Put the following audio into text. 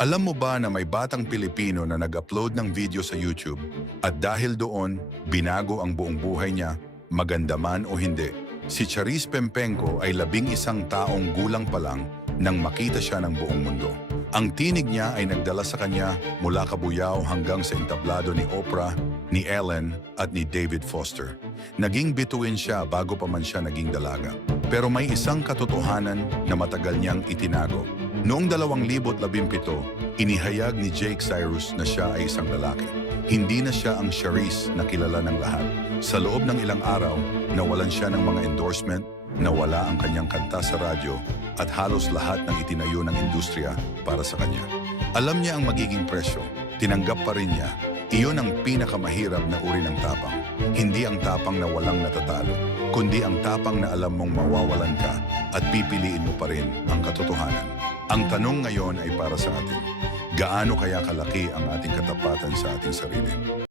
Alam mo ba na may batang Pilipino na nag-upload ng video sa YouTube at dahil doon, binago ang buong buhay niya, maganda man o hindi. Si Charis Pempenco ay 11 taong gulang pa lang nang makita siya ng buong mundo. Ang tinig niya ay nagdala sa kanya mula Kabuyao hanggang sa entablado ni Oprah, ni Ellen at ni David Foster. Naging bituin siya bago pa man siya naging dalaga. Pero may isang katotohanan na matagal niyang itinago. Noong 2017, inihayag ni Jake Cyrus na siya ay isang lalaki. Hindi na siya ang Charis na kilala ng lahat. Sa loob ng ilang araw, nawalan siya ng mga endorsement, nawala ang kanyang kanta sa radyo, at halos lahat ng itinayo ng industriya para sa kanya. Alam niya ang magiging presyo, tinanggap pa rin niya. Iyon ang pinakamahirap na uri ng tapang. Hindi ang tapang na walang natatalo, kundi ang tapang na alam mong mawawalan ka at pipiliin mo pa rin ang katotohanan. Ang tanong ngayon ay para sa atin. Gaano kaya kalaki ang ating katapatan sa ating sarili?